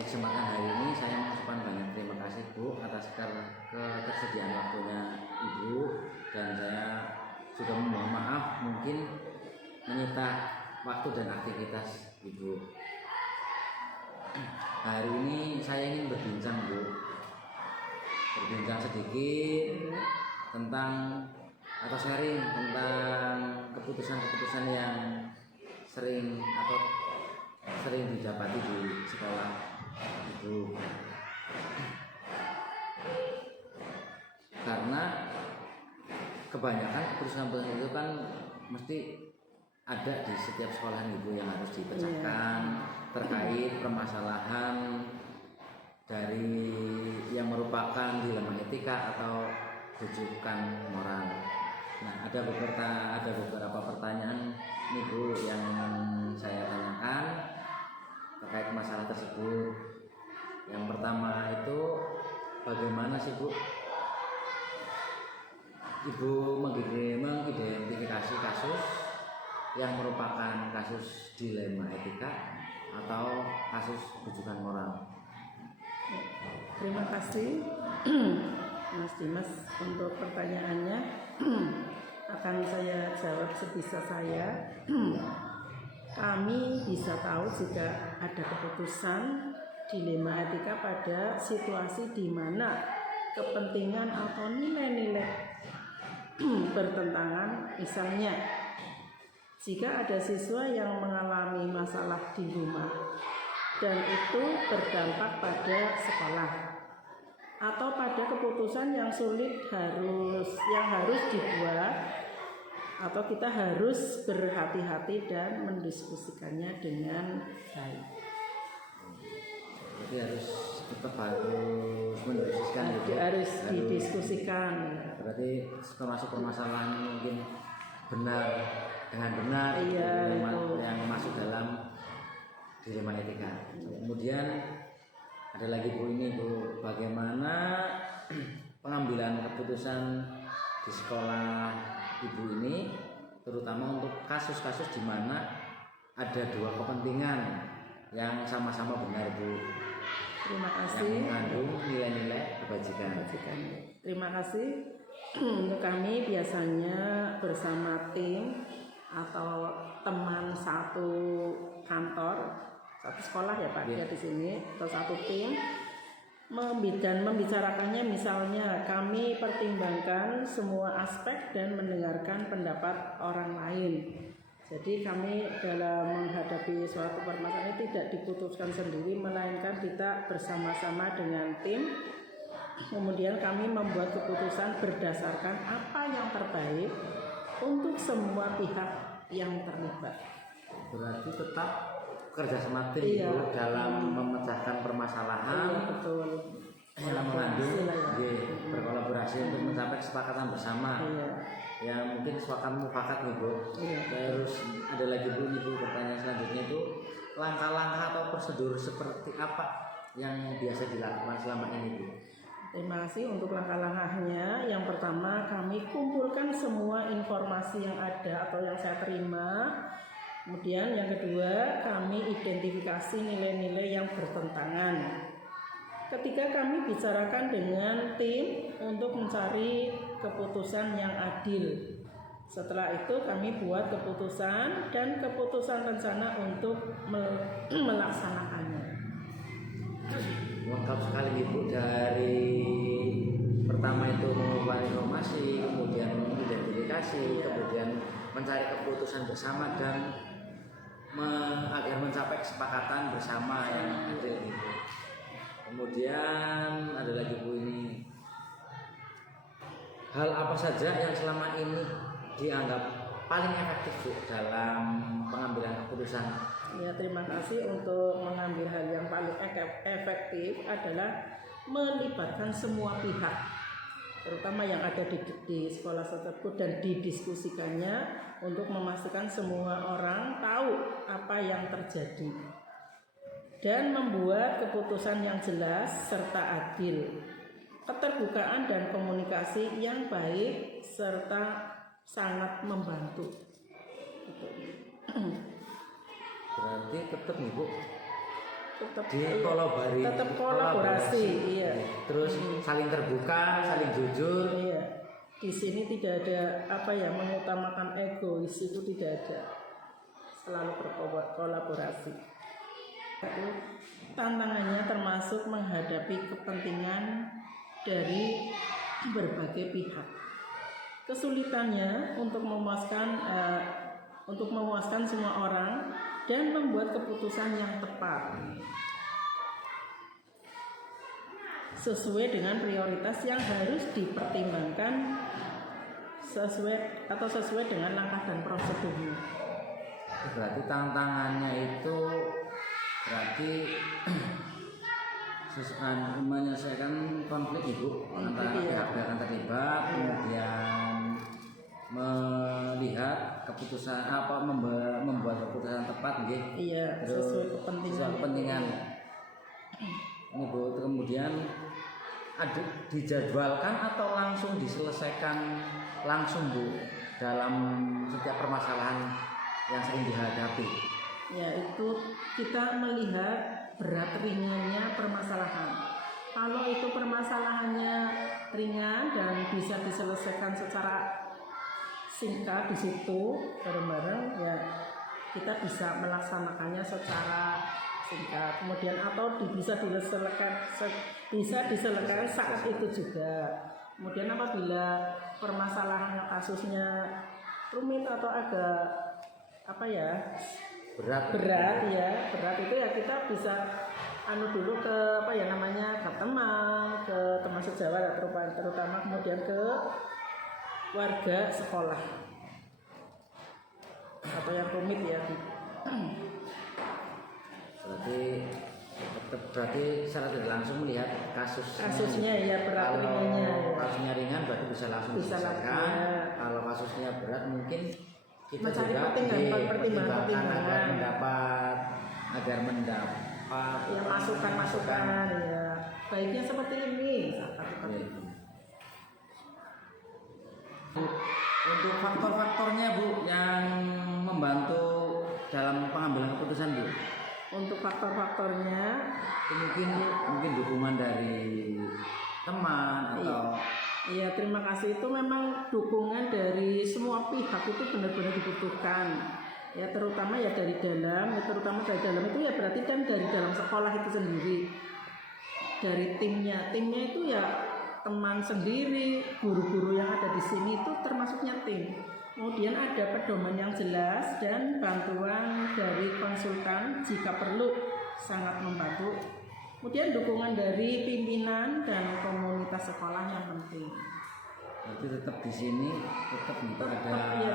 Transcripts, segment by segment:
di kesempatan hari ini saya mengucapkan banyak terima kasih Bu atas ketersediaan waktunya Ibu, dan saya juga mohon maaf mungkin menyita waktu dan aktivitas Ibu. Hari ini saya ingin berbincang sedikit tentang atau sharing tentang keputusan-keputusan yang sering didapati di sekolah Ibu. Karena kebanyakan keputusan-keputusan itu kan mesti ada di setiap sekolah Ibu yang harus dipecahkan terkait permasalahan dari yang merupakan dilema etika atau rujukan moral. Nah, ada beberapa pertanyaan nih Bu yang ingin saya tanyakan terkait masalah tersebut. Yang pertama itu, bagaimana sih Bu Ibu mengidentifikasi kasus yang merupakan kasus dilema etika atau kasus rujukan moral? Terima kasih Mas Dimas untuk pertanyaannya. Akan saya jawab sebisa saya. Kami bisa tahu jika ada keputusan dilema etika pada situasi di mana kepentingan atau nilai-nilai bertentangan. Misalnya, jika ada siswa yang mengalami masalah di rumah dan itu berdampak pada sekolah, atau pada keputusan yang sulit yang harus dibuat, atau kita harus berhati-hati dan mendiskusikannya dengan baik. Jadi harus mendiskusikan gitu. Harus didiskusikan. Berarti termasuk permasalahan mungkin dengan benar yang masuk dalam dilema etika. Kemudian ada lagi Bu bagaimana pengambilan keputusan di sekolah Ibu ini, terutama untuk kasus-kasus di mana ada dua kepentingan yang sama-sama benar Bu. Terima kasih. Yang mengandung nilai-nilai kebajikan. Terima kasih. Untuk kami biasanya bersama tim atau teman satu kantor, satu sekolah ya Pak, di sini, atau satu tim, dan membicarakannya. Misalnya kami pertimbangkan semua aspek dan mendengarkan pendapat orang lain. Jadi kami dalam menghadapi suatu permasalahan tidak diputuskan sendiri, melainkan kita bersama-sama dengan tim. Kemudian kami membuat keputusan berdasarkan apa yang terbaik untuk semua pihak yang terlibat. Berarti tetap kerja sama tim dalam memecahkan permasalahan. Betul. Yang mengandung berkolaborasi untuk mencapai kesepakatan bersama. Yang mungkin mufakat nih Bu. Terus ada lagi Bu pertanyaan selanjutnya itu, langkah-langkah atau prosedur seperti apa yang biasa dilakukan selama ini Bu? Terima kasih untuk langkah-langkahnya. Yang pertama, kami kumpulkan semua informasi yang ada atau yang saya terima. Kemudian yang kedua, kami identifikasi nilai-nilai yang bertentangan. Ketika kami bicarakan dengan tim untuk mencari keputusan yang adil. Setelah itu kami buat keputusan dan keputusan rencana untuk melaksanakannya. Lengkap sekali Ibu, dari pertama itu mengumpulkan informasi, kemudian mengidentifikasi, kemudian mencari keputusan bersama dan agar mencapai kesepakatan bersama yang adil Ibu. Kemudian ada lagi Bu hal apa saja yang selama ini dianggap paling efektif Bu dalam pengambilan keputusan? Ya, terima kasih. Untuk mengambil hal yang paling efektif adalah melibatkan semua pihak, terutama yang ada di sekolah tersebut, dan didiskusikannya untuk memastikan semua orang tahu apa yang terjadi dan membuat keputusan yang jelas serta adil. Keterbukaan dan komunikasi yang baik serta sangat membantu. Berarti tetap nih Bu, tetap kolaborasi, iya. Terus saling terbuka, saling jujur. Iya. Di sini tidak ada mengutamakan egois, itu tidak ada. Selalu berkolaborasi. Tantangannya termasuk menghadapi kepentingan dari berbagai pihak. Kesulitannya untuk memuaskan semua orang dan membuat keputusan yang tepat sesuai dengan prioritas yang harus dipertimbangkan sesuai dengan langkah dan prosedurnya. Berarti tantangannya itu menyelesaikan konflik Ibu antara pihak-pihak yang terlibat, kemudian melihat keputusan membuat keputusan tepat, iya, sesuai kepentingan. Ini Bu, kemudian dijadwalkan atau langsung diselesaikan langsung Bu dalam setiap permasalahan yang sering dihadapi? Ya, itu kita melihat berat ringannya permasalahan. Kalau itu permasalahannya ringan dan bisa diselesaikan secara singkat di situ bareng-bareng, ya kita bisa melaksanakannya secara singkat. Kemudian atau bisa diselesaikan saat itu juga. Kemudian apabila permasalahannya kasusnya rumit atau agak berat itu ya kita bisa dulu ke ke teman sejawat terutama, kemudian ke warga sekolah atau yang rumit ya. Berarti secara tidak langsung melihat kasusnya ya, berat ringannya. Kalau kasusnya ringan berarti bisa langsung diselesaikan. Kalau kasusnya berat mungkin kita mencari juga pertimbangan agar mendapat ya masukan ya, baiknya seperti ini. Untuk faktor-faktornya Bu yang membantu dalam pengambilan keputusan Bu. Untuk faktor-faktornya mungkin dukungan dari teman atau iya, terima kasih. Itu memang dukungan dari semua pihak itu benar-benar dibutuhkan. Ya terutama dari dalam itu ya berarti kan dari dalam sekolah itu sendiri. Dari timnya itu ya teman sendiri, guru-guru yang ada di sini itu termasuknya tim. Kemudian ada pedoman yang jelas dan bantuan dari konsultan jika perlu, sangat membantu. Kemudian dukungan dari pimpinan dan komunitas sekolah yang penting. Jadi tetap di sini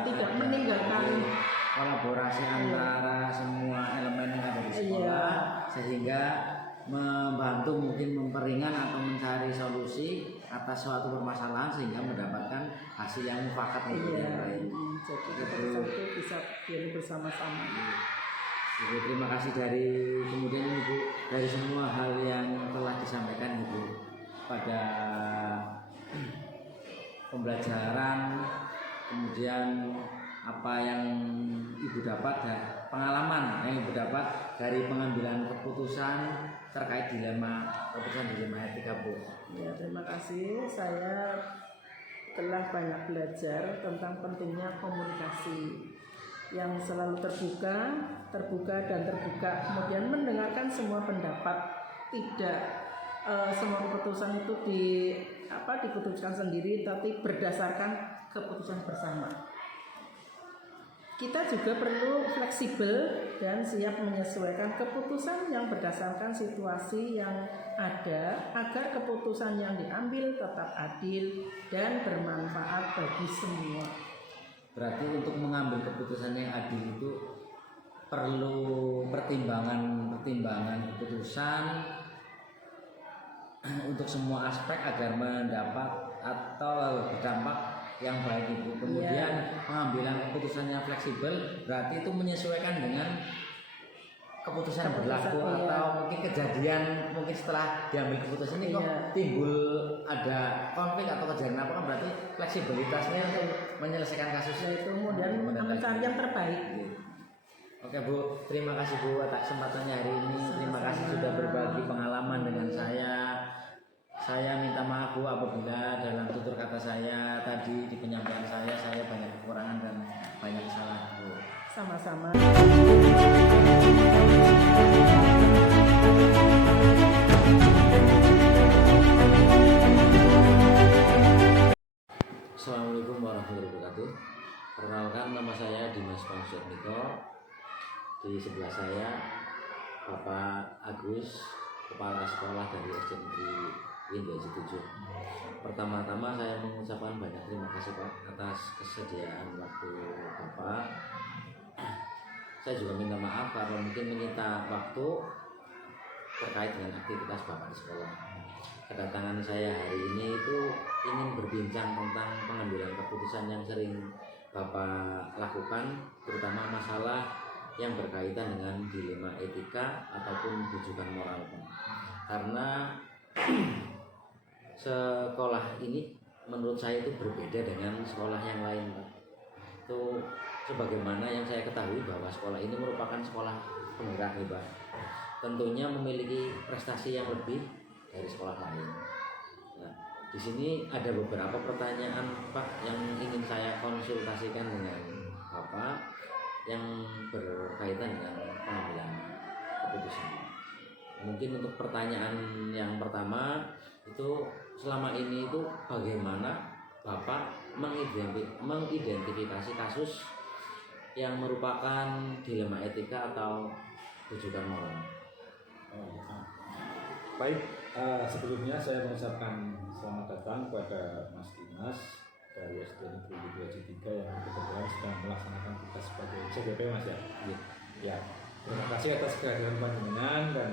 tidak meninggalkan kolaborasi antara semua elemen yang ada di sekolah, sehingga membantu mungkin memperingan atau mencari solusi atas suatu permasalahan sehingga mendapatkan hasil yang mufakat untuk yang lain. Jadi keputusan itu bisa berdiri bersama-sama. Ibu, terima kasih kemudian Ibu dari semua hal yang telah disampaikan Ibu pada pembelajaran, kemudian apa yang Ibu dapat dan pengalaman yang Ibu dapat dari pengambilan keputusan terkait keputusan dilema etika Bu. Ya, terima kasih. Saya telah banyak belajar tentang pentingnya komunikasi yang selalu terbuka, kemudian mendengarkan semua pendapat. Tidak semua keputusan itu diputuskan sendiri, tapi berdasarkan keputusan bersama. Kita juga perlu fleksibel dan siap menyesuaikan keputusan yang berdasarkan situasi yang ada agar keputusan yang diambil tetap adil dan bermanfaat bagi semua. Berarti untuk mengambil keputusan yang adil itu perlu pertimbangan keputusan untuk semua aspek agar mendapat atau berdampak yang baik Ibu. Kemudian pengambilan keputusan yang fleksibel berarti itu menyesuaikan dengan keputusan berlaku atau mungkin kejadian setelah diambil keputusan ini kok timbul ada konflik atau kejadian apa, kan berarti fleksibilitasnya untuk menyelesaikan kasusnya itu kemudian mencari yang terbaik. Oke Bu, terima kasih Bu atas kesempatannya hari ini. Terima kasih sudah sama-sama. Assalamualaikum warahmatullahi wabarakatuh. Perkenalkan, nama saya Dimas Pansuatmiko. Di sebelah saya Bapak Agus, Kepala Sekolah dari SD Negeri Windu 7. Pertama-tama saya mengucapkan banyak terima kasih Pak atas kesediaan waktu Bapak. Saya juga minta maaf kalau mungkin menyita waktu terkait dengan aktivitas Bapak di sekolah. Kedatangan saya hari ini itu ingin berbincang tentang pengambilan keputusan yang sering Bapak lakukan, terutama masalah yang berkaitan dengan dilema etika ataupun rujukan moral. Karena sekolah ini menurut saya itu berbeda dengan sekolah yang lain, Pak. Itu sebagaimana yang saya ketahui bahwa sekolah ini merupakan sekolah penggerak, Pak. Tentunya memiliki prestasi yang lebih dari sekolah lain. Nah, di sini ada beberapa pertanyaan Pak yang ingin saya konsultasikan dengan Bapak yang berkaitan dengan pengambilan keputusan. Mungkin untuk pertanyaan yang pertama itu, selama ini itu bagaimana Bapak mengidentifikasi kasus yang merupakan dilema etika atau rujukan moral? Baik, sebelumnya saya mengucapkan selamat datang kepada Mas Dimas dari SD Negeri Windu 3 yang kebetulan sedang melaksanakan tugas sebagai CDP, Mas ya. Ya, terima kasih atas kehadiran panjenengan, dan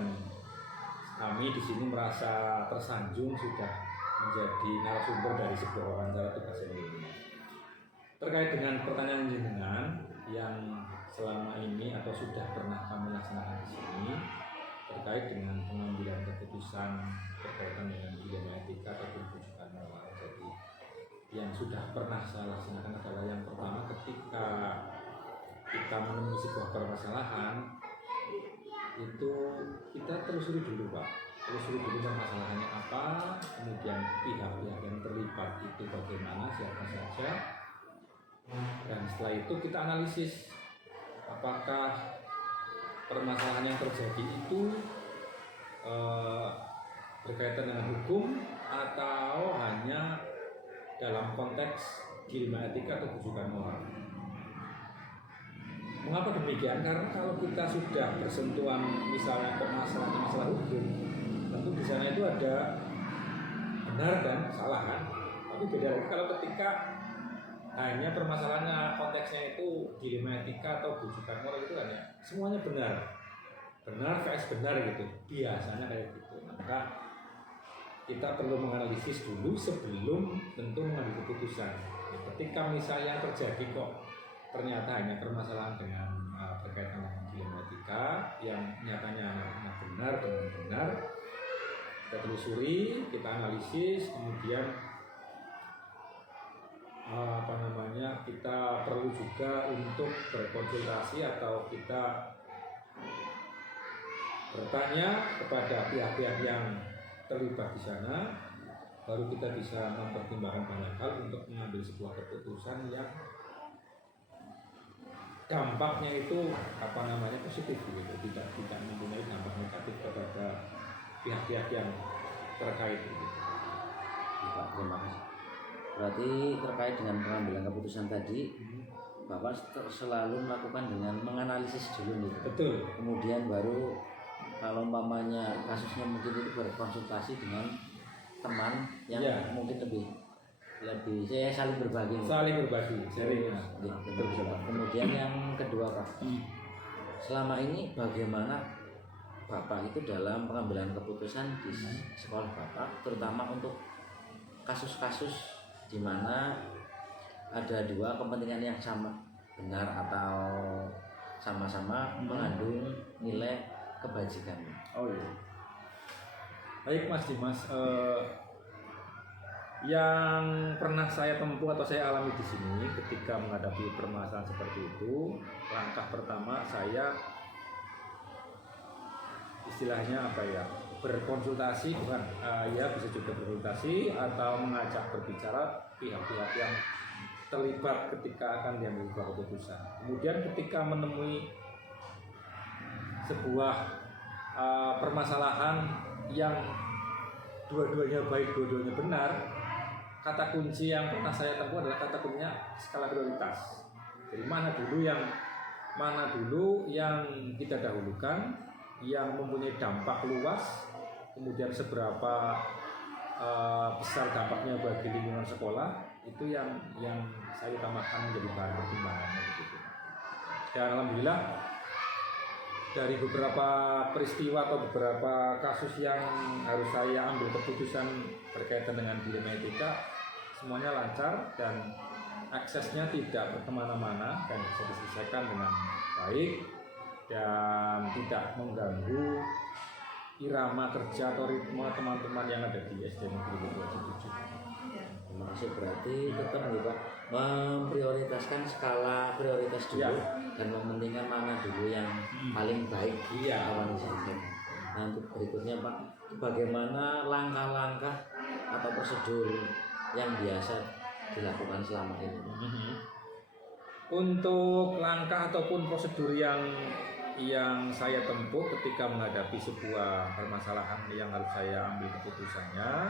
kami di sini merasa tersanjung sudah menjadi narasumber dari sebuah wawancara tugas ini. Terkait dengan pertanyaan jenengan yang selama ini atau sudah pernah kami laksanakan di sini terkait dengan pengambilan keputusan berkaitan dengan dilema etika ataupun rujukan moral. Jadi yang sudah pernah saya laksanakan adalah yang pertama, ketika kita menemui sebuah permasalahan itu kita telusuri dulu, Pak. Telusuri dulu permasalahannya apa, kemudian pihak-pihak yang terlibat itu bagaimana, siapa saja, dan setelah itu kita analisis apakah permasalahan yang terjadi itu berkaitan dengan hukum atau hanya dalam konteks dilema etika atau rujukan moral. Mengapa demikian? Karena kalau kita sudah bersentuhan misalnya ke masalah hukum, tentu di sana itu ada benar dan salah, kan? Tapi beda lagi kalau ketika hanya permasalahannya konteksnya itu dilema etika atau rujukan moral, itu kan ya semuanya benar vs benar gitu, biasanya kayak gitu. Maka kita perlu menganalisis dulu sebelum tentu mengambil keputusan. Ketika misalnya terjadi kok ternyata hanya permasalahan dengan berkaitan dengan dilema etika yang nyatanya benar dengan benar, kita telusuri, kita analisis, kemudian kita perlu juga untuk berkonsultasi atau kita bertanya kepada pihak-pihak yang terlibat di sana, baru kita bisa mempertimbangkan banyak hal untuk mengambil sebuah keputusan yang dampaknya itu positif gitu, tidak mempunyai dampak negatif kepada pihak-pihak yang terkait gitu. Pak, terima kasih. Berarti terkait dengan pengambilan keputusan tadi, Bapak selalu melakukan dengan menganalisis dulu nih. Betul. Kemudian baru kalau umpamanya kasusnya mungkin itu berkonsultasi dengan teman yang mungkin lebih saya saling berbagi. Sharing. Betul, Pak. Kemudian yang kedua, Pak, selama ini bagaimana Bapak itu dalam pengambilan keputusan di sekolah Bapak, terutama untuk kasus-kasus di mana ada dua kepentingan yang sama, benar atau sama-sama mengandung nilai kebajikan. Oh iya. Baik Mas Dimas, yang pernah saya tempuh atau saya alami di sini ketika menghadapi permasalahan seperti itu, langkah pertama saya istilahnya berkonsultasi, bisa juga berkonsultasi atau mengajak berbicara pihak-pihak yang terlibat ketika akan diambil sebuah keputusan. Kemudian ketika menemui sebuah permasalahan yang dua-duanya baik, dua-duanya benar, kata kunci yang pernah saya tempuh adalah kata kuncinya skala prioritas. Jadi mana dulu yang kita dahulukan, yang mempunyai dampak luas, kemudian seberapa besar dampaknya bagi lingkungan sekolah, itu yang saya utamakan menjadi bahan pertimbangannya begitu. Dan alhamdulillah dari beberapa peristiwa atau beberapa kasus yang harus saya ambil keputusan berkaitan dengan dilema etika, semuanya lancar dan aksesnya tidak kemana-mana dan bisa diselesaikan dengan baik dan tidak mengganggu irama kerja atau ritme teman-teman yang ada di SD Negeri 27. Terima kasih. Berarti tetap nih Pak memprioritaskan skala prioritas dulu dan mementingkan mana dulu yang paling baik awan disampaikan. Nah untuk berikutnya Pak, bagaimana langkah-langkah atau prosedur yang biasa dilakukan selama ini? Untuk langkah ataupun prosedur yang saya tempuh ketika menghadapi sebuah permasalahan yang harus saya ambil keputusannya,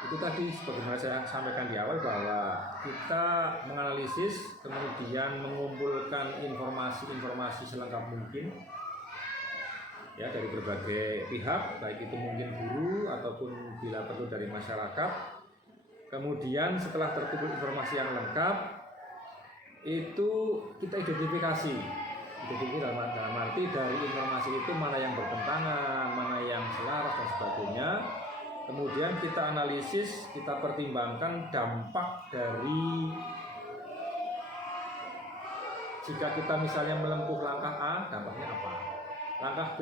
itu tadi sebagaimana saya sampaikan di awal bahwa kita menganalisis, kemudian mengumpulkan informasi-informasi selengkap mungkin ya dari berbagai pihak, baik itu mungkin guru ataupun bila perlu dari masyarakat. Kemudian setelah terkumpul informasi yang lengkap, itu kita identifikasi dalam arti dari informasi itu mana yang bertentangan, mana yang selaras dan sebagainya. Kemudian kita analisis, kita pertimbangkan dampak dari jika kita misalnya menempuh langkah A, dampaknya apa? Langkah B,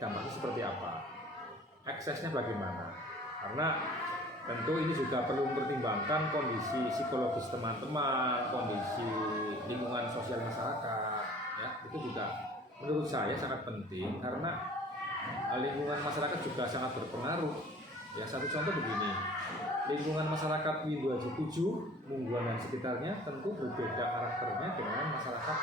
dampaknya seperti apa? Aksesnya bagaimana? Karena tentu ini juga perlu mempertimbangkan kondisi psikologis teman-teman, kondisi lingkungan sosial masyarakat, ya itu juga menurut saya sangat penting karena lingkungan masyarakat juga sangat berpengaruh. Ya satu contoh begini, lingkungan masyarakat Widoaji 7, Mungguan dan sekitarnya tentu berbeda karakternya dengan masyarakat.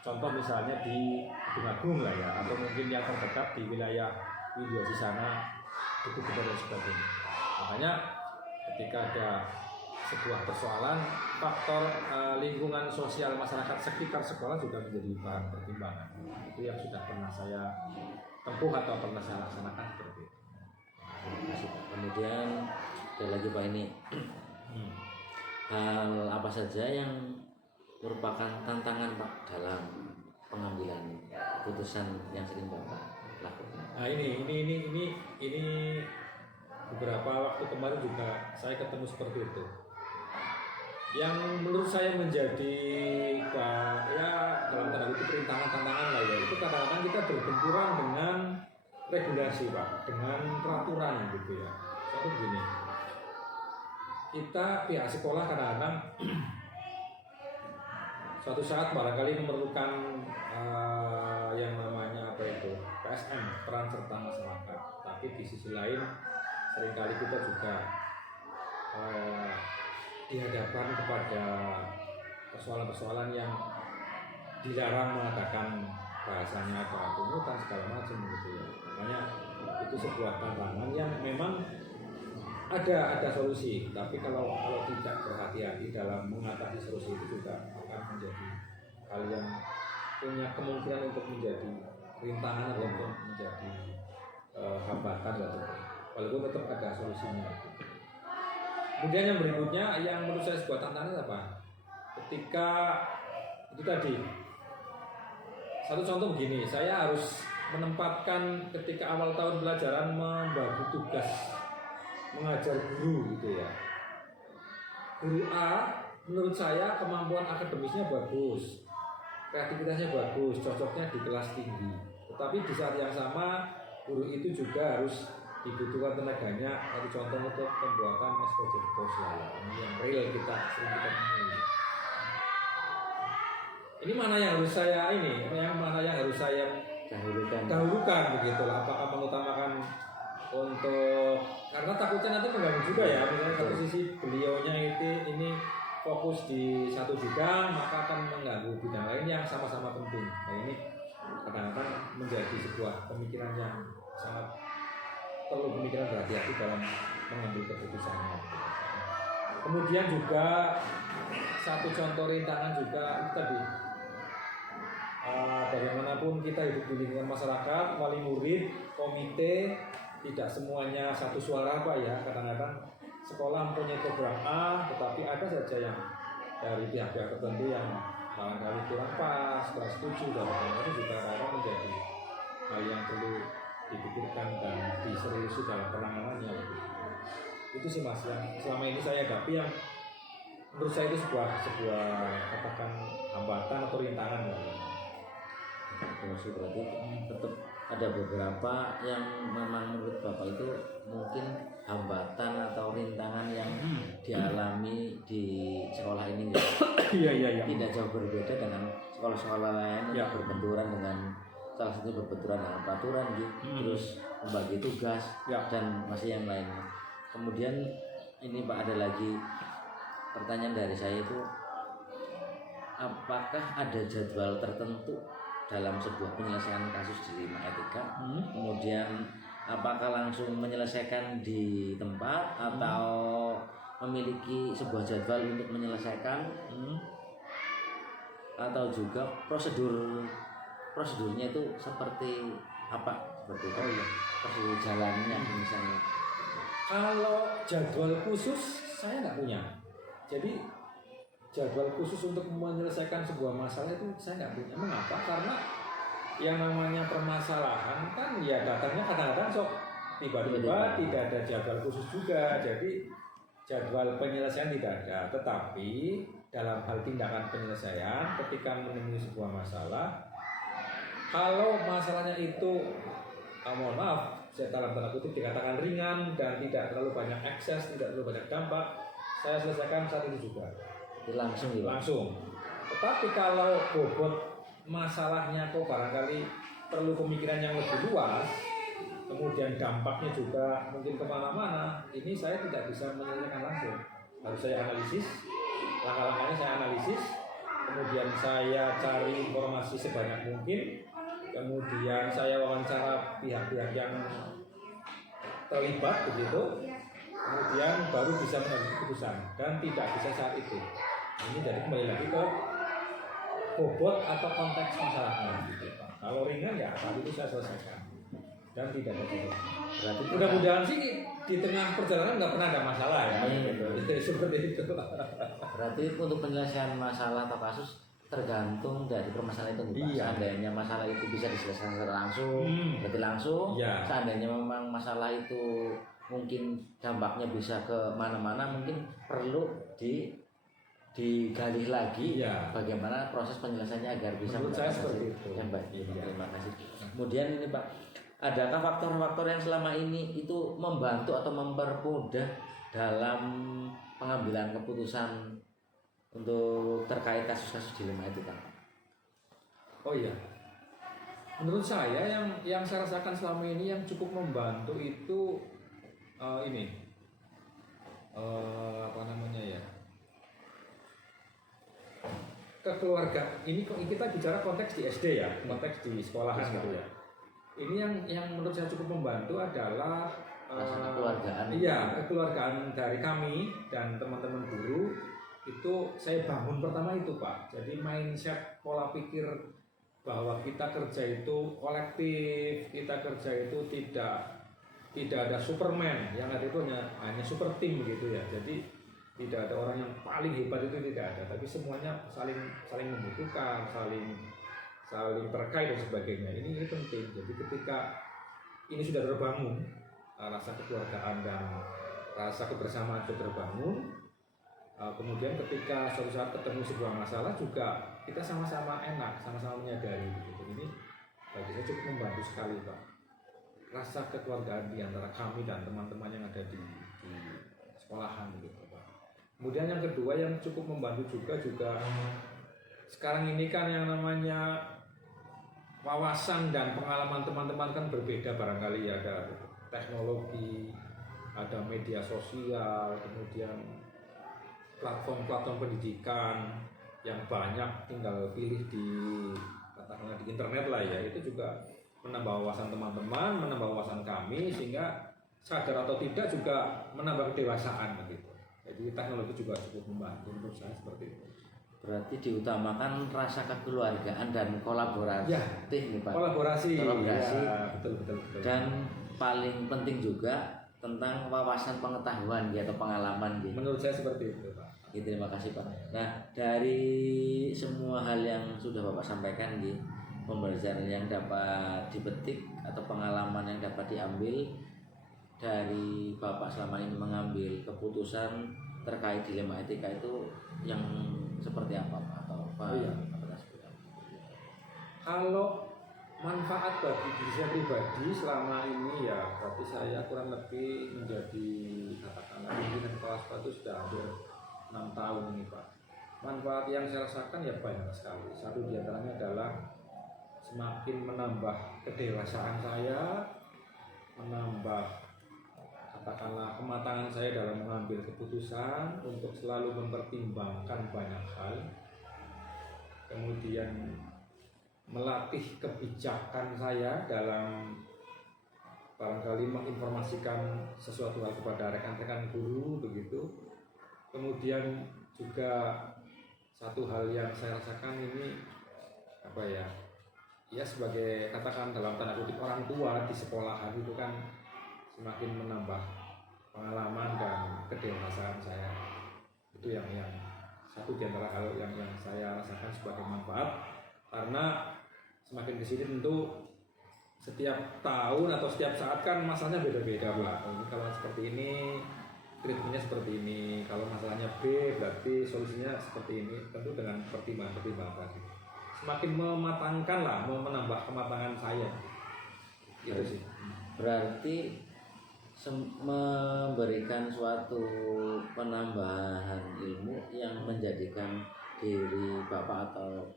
Contoh misalnya di Gunung Agung lah ya, atau mungkin yang terdekat di wilayah Widoaji sana, itu dan sebagainya. Makanya ketika ada sebuah persoalan, faktor lingkungan sosial masyarakat sekitar sekolah juga menjadi bahan pertimbangan. Itu yang sudah pernah saya tempuh atau pernah saya laksanakan seperti itu. Kemudian ada lagi Pak ini, hal apa saja yang merupakan tantangan Pak dalam pengambilan keputusan yang sering Bapak lakukan? Nah ini beberapa waktu kemarin juga saya ketemu seperti itu. Yang menurut saya menjadi ya dalam tanda kutip tantangan lah ya, itu kadang-kadang kita berbenturan dengan regulasi Pak, dengan peraturan gitu ya. Contoh begini, kita pihak sekolah kadang-kadang suatu saat barangkali memerlukan yang namanya PSM, peran serta masyarakat. Tapi di sisi lain seringkali kita juga dihadapkan kepada persoalan-persoalan yang dilarang mengadakan bahasanya apa pungutan segala macam gitu ya. Makanya itu sebuah tantangan yang memang ada solusi, tapi kalau tidak berhati-hati dalam mengatasi solusi itu juga akan menjadi hal yang punya kemungkinan untuk menjadi rintangan atau untuk menjadi hambatan gitu. Walaupun tetap ada solusinya. Kemudian yang berikutnya yang menurut saya sebuah tantangan apa? Ketika itu tadi, satu contoh begini, saya harus menempatkan ketika awal tahun pelajaran membagi tugas mengajar guru gitu ya. Guru A menurut saya kemampuan akademisnya bagus, kreativitasnya bagus, cocoknya di kelas tinggi. Tetapi di saat yang sama guru itu juga harus dibutuhkan tenaganya. Satu contoh untuk pembuatan SPJ sosial ini yang real kita sering kita temui. Ini mana yang harus saya dahulukan begitulah. Apakah mengutamakan untuk karena takutnya nanti mengganggu juga ya. Misalnya satu sisi beliaunya ini fokus di satu bidang maka akan mengganggu bidang lain yang sama-sama penting. Nah ini kadang-kadang menjadi sebuah pemikiran yang sangat perlu pemikiran berhati-hati dalam mengambil keputusannya. Kemudian juga satu contoh rintangan juga itu tadi, bagaimanapun kita hidup di lingkungan masyarakat, wali murid, komite, tidak semuanya satu suara Pak ya. Kadang-kadang sekolah mempunyai program A, tetapi ada saja yang dari pihak-pihak tertentu yang barangkali kurang pas, kurang setuju, dan itu juga kadang menjadi hal yang perlu dipikirkan dan diseriusi dalam penanganannya. Itu sih Mas yang selama ini saya hadapi yang menurut saya itu sebuah katakan hambatan atau rintangan. Berarti tetap ada beberapa yang memang menurut Bapak itu mungkin hambatan atau rintangan yang dialami di sekolah ini ya. Iya. Tidak jauh berbeda dengan sekolah-sekolah lain yang berbenturan dengan salah satu berbenturan dengan peraturan gitu, terus membagi tugas dan masih yang lainnya. Kemudian ini Pak ada lagi pertanyaan dari saya itu, apakah ada jadwal tertentu dalam sebuah penyelesaian kasus di 5 etika? Kemudian apakah langsung menyelesaikan di tempat atau memiliki sebuah jadwal untuk menyelesaikan, atau juga prosedurnya itu seperti apa? Seperti itu ya, prosedur jalannya misalnya. Kalau jadwal khusus saya nggak punya. Jadi jadwal khusus untuk menyelesaikan sebuah masalah itu saya nggak punya. Mengapa? Karena yang namanya permasalahan kan ya datangnya kadang-kadang sok tiba-tiba tidak ada jadwal khusus juga. Jadi jadwal penyelesaian tidak ada. Tetapi dalam hal tindakan penyelesaian ketika menemui sebuah masalah, kalau masalahnya itu mohon maaf, saya dalam tanda kutip dikatakan ringan dan tidak terlalu banyak ekses, tidak terlalu banyak dampak, saya selesaikan saat itu juga. Langsung. Tetapi kalau bobot masalahnya kok barangkali perlu pemikiran yang lebih luas, kemudian dampaknya juga mungkin kemana-mana, ini saya tidak bisa menyelesaikan langsung. Harus saya analisis, langkah-langkahnya saya analisis, kemudian saya cari informasi sebanyak mungkin, kemudian saya wawancara pihak-pihak yang terlibat begitu, kemudian baru bisa mengambil keputusan dan tidak bisa saat itu. Ini jadi kembali lagi ke bobot atau konteks masalahnya gitu. Kalau ringan ya saat itu saya selesaikan dan tidak ada bobot. Berarti mudah-mudahan sih di tengah perjalanan nggak pernah ada masalah ya. Seperti itu. Berarti untuk penyelesaian masalah atau kasus tergantung dari permasalahan itu. Seandainya masalah itu bisa diselesaikan secara langsung, berarti langsung. Seandainya memang masalah itu mungkin dampaknya bisa ke mana-mana, mungkin perlu digali lagi bagaimana proses penyelesaiannya agar bisa seperti itu. Yang baik. Terima kasih. Kemudian ini Pak, adakah faktor-faktor yang selama ini itu membantu atau mempermudah dalam pengambilan keputusan untuk terkait kasus-kasus dilema itu Pak? Oh iya, menurut saya yang saya rasakan selama ini yang cukup membantu itu apa namanya ya, kekeluarga. Ini kita bicara konteks di SD ya, konteks di sekolahan gitu ya. Ini yang menurut saya cukup membantu adalah kekeluargaan. Iya, kekeluargaan dari kami dan teman-teman guru itu saya bangun pertama itu Pak. Jadi mindset pola pikir bahwa kita kerja itu kolektif, kita kerja itu tidak ada Superman, yang ada itu hanya super team gitu ya. Jadi tidak ada orang yang paling hebat, itu tidak ada, tapi semuanya saling membutuhkan, saling terkait dan sebagainya. Ini penting. Jadi ketika ini sudah terbangun, rasa kekeluargaan dan rasa kebersamaan sudah terbangun, kemudian ketika suatu saat ketemu sebuah masalah juga kita sama-sama enak, sama-sama menyadari gitu. Ini bagi saya cukup membantu sekali Pak. Rasa kekeluargaan di antara kami dan teman-teman yang ada di sekolahan gitu Pak. Kemudian yang kedua yang cukup membantu juga sekarang ini kan yang namanya wawasan dan pengalaman teman-teman kan berbeda barangkali ya, ada teknologi, ada media sosial, kemudian platform-platform pendidikan yang banyak, tinggal pilih di katakanlah di internet lah ya, itu juga menambah wawasan teman-teman, menambah wawasan kami, sehingga sadar atau tidak juga menambah kedewasaan begitu. Jadi teknologi juga cukup membantu menurut saya seperti itu. Berarti diutamakan rasa kekeluargaan dan kolaborasi Ya, nih Pak. Kolaborasi. Ya, betul. Dan paling penting juga tentang wawasan pengetahuan gitu, atau pengalaman gitu. Menurut saya seperti itu Pak. Terima kasih Pak. Nah, dari semua hal yang sudah Bapak sampaikan di pembelajaran yang dapat dipetik atau pengalaman yang dapat diambil dari Bapak selama ini mengambil keputusan terkait dilema etika itu yang seperti apa Pak? Atau apa? Oh, iya. Kalau manfaat bagi diri saya pribadi selama ini ya berarti saya kurang lebih menjadi katakanlah pimpinan kepala sekolah itu sudah hampir 6 tahun ini Pak. Manfaat yang saya rasakan ya banyak sekali. Satu diantaranya adalah semakin menambah kedewasaan saya, menambah katakanlah kematangan saya dalam mengambil keputusan untuk selalu mempertimbangkan banyak hal, kemudian melatih kebijakan saya dalam barangkali menginformasikan sesuatu hal kepada rekan-rekan guru begitu. Kemudian juga satu hal yang saya rasakan ini apa ya sebagai katakan dalam tanda kutip orang tua di sekolahan itu kan semakin menambah pengalaman dan kedewasaan saya. Itu yang satu di antara hal yang saya rasakan sebagai manfaat, karena semakin kesini tentu setiap tahun atau setiap saat kan masalahnya beda-beda Pak. Kalau seperti ini treatmentnya seperti ini, kalau masalahnya B berarti solusinya seperti ini, tentu dengan pertimbangan tadi semakin mematangkan lah, menambah kematangan saya gitu sih. Berarti memberikan suatu penambahan ilmu yang menjadikan diri Bapak atau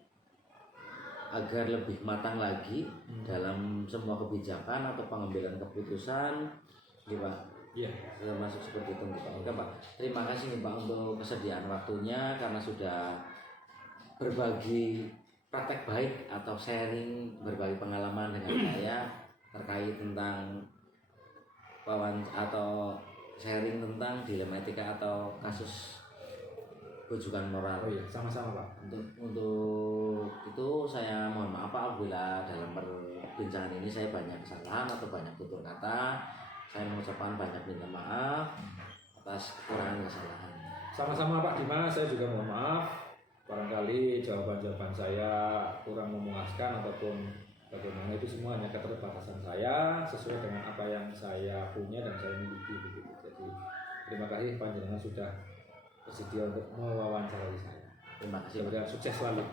agar lebih matang lagi dalam semua kebijakan atau pengambilan keputusan, gitu Pak. Iya. Termasuk seperti itu Pak. Oke Pak. Terima kasih nih Pak untuk kesediaan waktunya karena sudah berbagi praktek baik atau sharing, berbagi pengalaman dengan saya terkait tentang atau sharing tentang dilema etika atau kasus rujukan moral. Oh iya, sama-sama Pak. Untuk itu saya mohon maaf Pak apabila dalam perbincangan ini saya banyak kesalahan atau banyak tutur kata. Saya mengucapkan banyak minta maaf atas kekurangan kesalahan. Sama-sama Pak Dimas, saya juga mohon maaf barangkali jawaban-jawaban saya kurang memuaskan ataupun bagaimana, itu semua hanya keterbatasan saya sesuai dengan apa yang saya punya dan saya miliki begitu. Jadi terima kasih panjenengan sudah bersedia untuk mewawancarai saya. Terima kasih. Semoga sukses selalu.